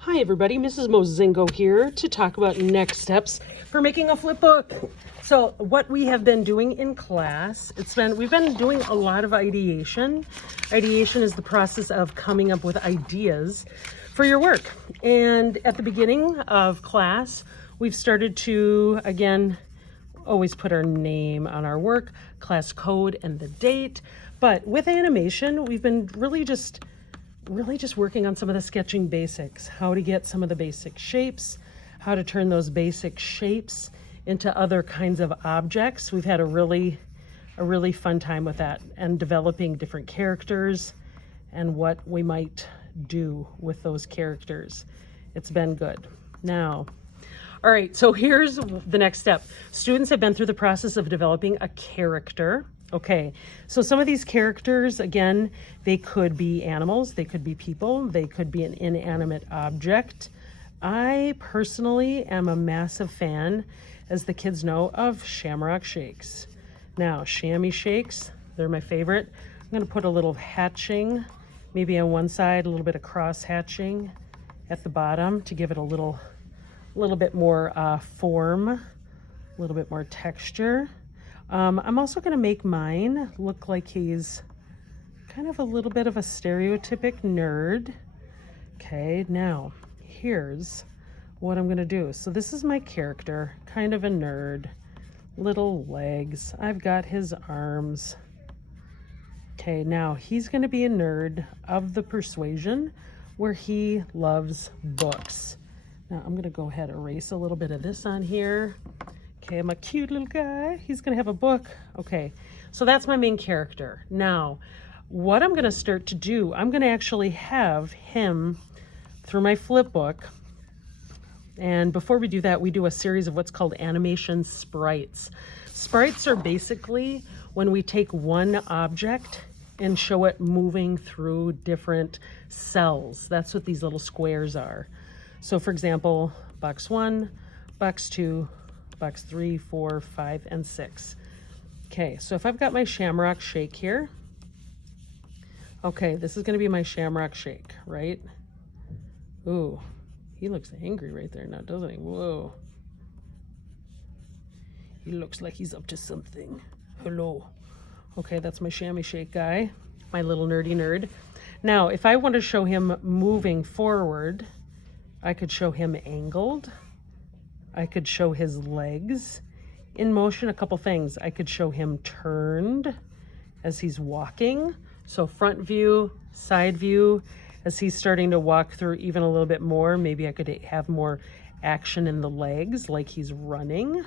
Hi everybody, Mrs. Mozingo here to talk about next steps for making a flip book. So what we have been doing in class, we've been doing a lot of ideation. Ideation is the process of coming up with ideas for your work. And at the beginning of class, we've started to, again, always put our name on our work, class code, and the date. But with animation, we've been really just working on some of the sketching basics, how to get some of the basic shapes, how to turn those basic shapes into other kinds of objects. We've had a really fun time with that and developing different characters and what we might do with those characters. It's been good. Now, all right, so here's the next step. Students have been through the process of developing a character. Okay, so some of these characters, again, they could be animals, they could be people, they could be an inanimate object. I personally am a massive fan, as the kids know, of shamrock shakes. Now, chamois shakes, they're my favorite. I'm gonna put a little hatching, maybe on one side, a little bit of cross hatching at the bottom to give it a little bit more form, a little bit more texture. I'm also going to make mine look like he's kind of a little bit of a stereotypic nerd. Okay, now here's what I'm going to do. So this is my character, kind of a nerd, little legs. I've got his arms. Okay, now he's going to be a nerd of the persuasion where he loves books. Now I'm going to go ahead and erase a little bit of this on here. Okay, I'm a cute little guy. He's gonna have a book. Okay, so that's my main character. Now, what I'm gonna start to do, I'm gonna actually have him through my flip book. And before we do that, we do a series of what's called animation sprites. Sprites are basically when we take one object and show it moving through different cells. That's what these little squares are. So for example, box 1, box 2, box 3, 4, 5, and 6. Okay, so if I've got my shamrock shake here, okay, this is gonna be my shamrock shake, right? Ooh, he looks angry right there now, doesn't he? Whoa. He looks like he's up to something. Hello. Okay, that's my chamois shake guy, my little nerdy nerd. Now, if I want to show him moving forward, I could show him angled. I could show his legs in motion, a couple things. I could show him turned as he's walking. So front view, side view, as he's starting to walk through even a little bit more. Maybe I could have more action in the legs, like he's running.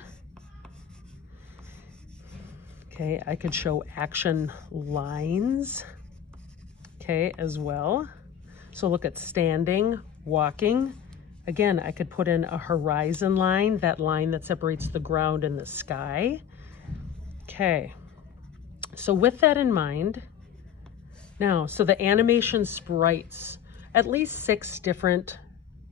Okay, I could show action lines, okay, as well. So look at standing, walking. Again, I could put in a horizon line, that line that separates the ground and the sky. Okay, so with that in mind, now, so the animation sprites, at least 6 different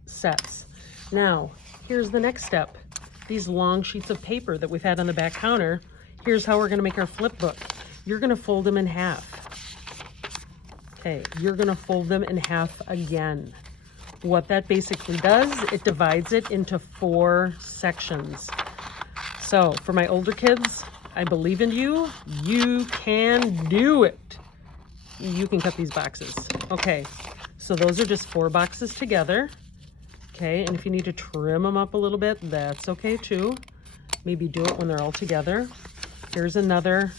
sets. Now, here's the next step. These long sheets of paper that we've had on the back counter, here's how we're gonna make our flip book. You're gonna fold them in half. Okay, you're gonna fold them in half again. What that basically does, it divides it into 4 sections. So for my older kids, I believe in you. You can do it. You can cut these boxes. Okay, so those are just 4 boxes together. Okay, and if you need to trim them up a little bit, that's okay too. Maybe do it when they're all together. Here's another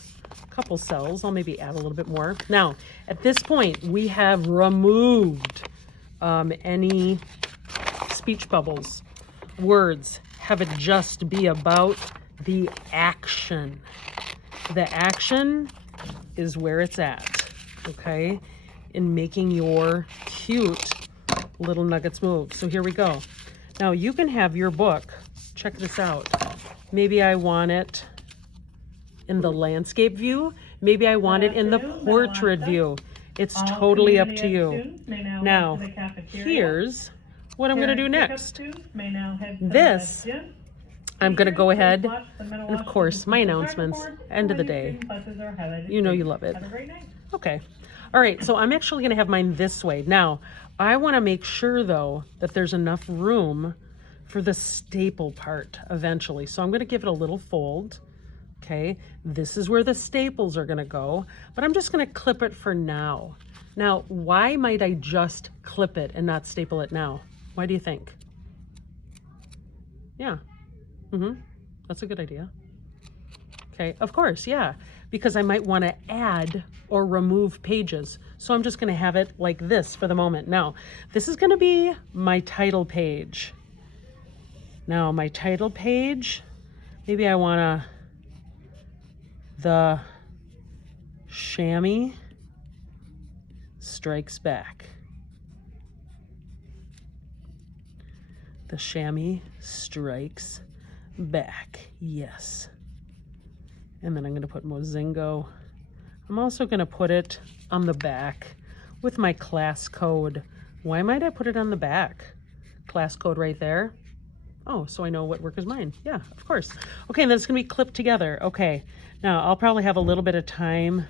couple cells. I'll maybe add a little bit more. Now, at this point, we have removed any speech bubbles, words. Have it just be about the action. The action is where it's at, okay, in making your cute little nuggets move. So here we go. Now you can have your book, check this out. Maybe I want it in the landscape view. Maybe I want it in the portrait view. It's totally up to you. Now, here's what I'm going to do next. This, I'm going to go ahead, and of course, my announcements, end of the day. You know you love it. Okay. All right, so I'm actually gonna have mine this way. Now, I wanna make sure though that there's enough room for the staple part eventually. So I'm gonna give it a little fold. Okay, this is where the staples are gonna go, but I'm just gonna clip it for now. Now, why might I just clip it and not staple it now? Why do you think? Yeah, that's a good idea. Okay, of course, yeah, because I might wanna add or remove pages. So I'm just gonna have it like this for the moment. Now, this is gonna be my title page. Now, my title page, maybe I wanna the chamois strikes back. The chamois strikes back, yes. And then I'm gonna put Mozingo. I'm also gonna put it on the back with my class code. Why might I put it on the back? Class code right there. Oh, so I know what work is mine. Yeah, of course. Okay, and then it's gonna be clipped together. Okay, now I'll probably have a little bit of time.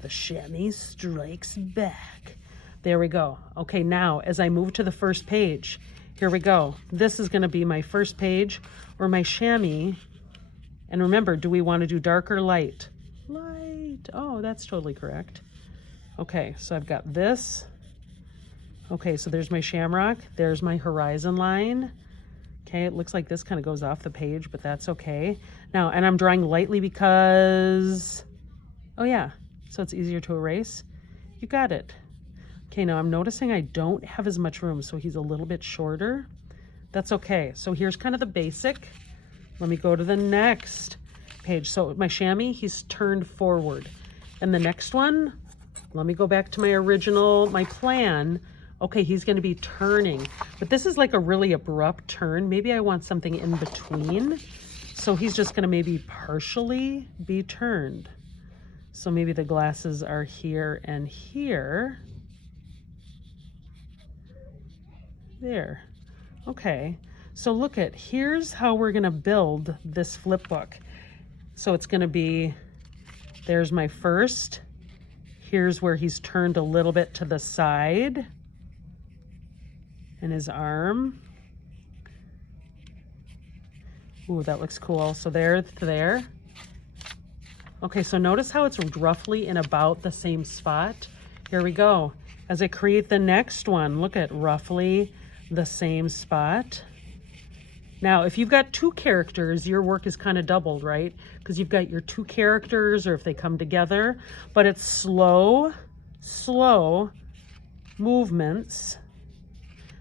The chamois strikes back. There we go. Okay, now as I move to the first page, here we go. This is gonna be my first page or my chamois. And remember, do we wanna do dark or light? Light, oh, that's totally correct. Okay, so I've got this. Okay, so there's my shamrock. There's my horizon line. Okay, it looks like this kind of goes off the page, but that's okay. Now, and I'm drawing lightly because, oh yeah, so it's easier to erase. You got it. Okay, now I'm noticing I don't have as much room, so he's a little bit shorter. That's okay. So here's kind of the basic. Let me go to the next page. So my chamois, he's turned forward. And the next one, let me go back to my original, my plan. Okay, he's gonna be turning, but this is like a really abrupt turn. Maybe I want something in between. So he's just gonna maybe partially be turned. So maybe the glasses are here and here. There, okay. So look at, here's how we're gonna build this flip book. So it's gonna be, there's my first, here's where he's turned a little bit to the side. And his arm. Ooh, that looks cool. So there. Okay, so notice how it's roughly in about the same spot. Here we go. As I create the next one, look at roughly the same spot. Now, if you've got two characters, your work is kind of doubled, right? Because you've got your two characters, or if they come together, but it's slow movements.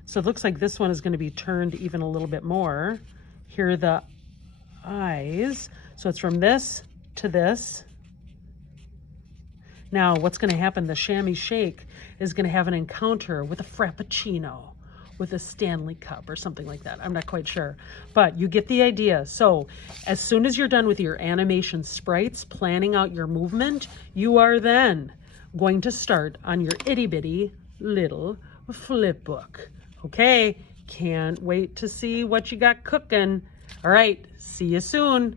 So it looks like this one is going to be turned even a little bit more. Here are the eyes. So it's from this to this. Now what's going to happen, the chamois shake is going to have an encounter with a Frappuccino, with a Stanley Cup or something like that. I'm not quite sure, but you get the idea. So as soon as you're done with your animation sprites, planning out your movement, you are then going to start on your itty bitty little flip book. Okay, can't wait to see what you got cooking. All right, see you soon.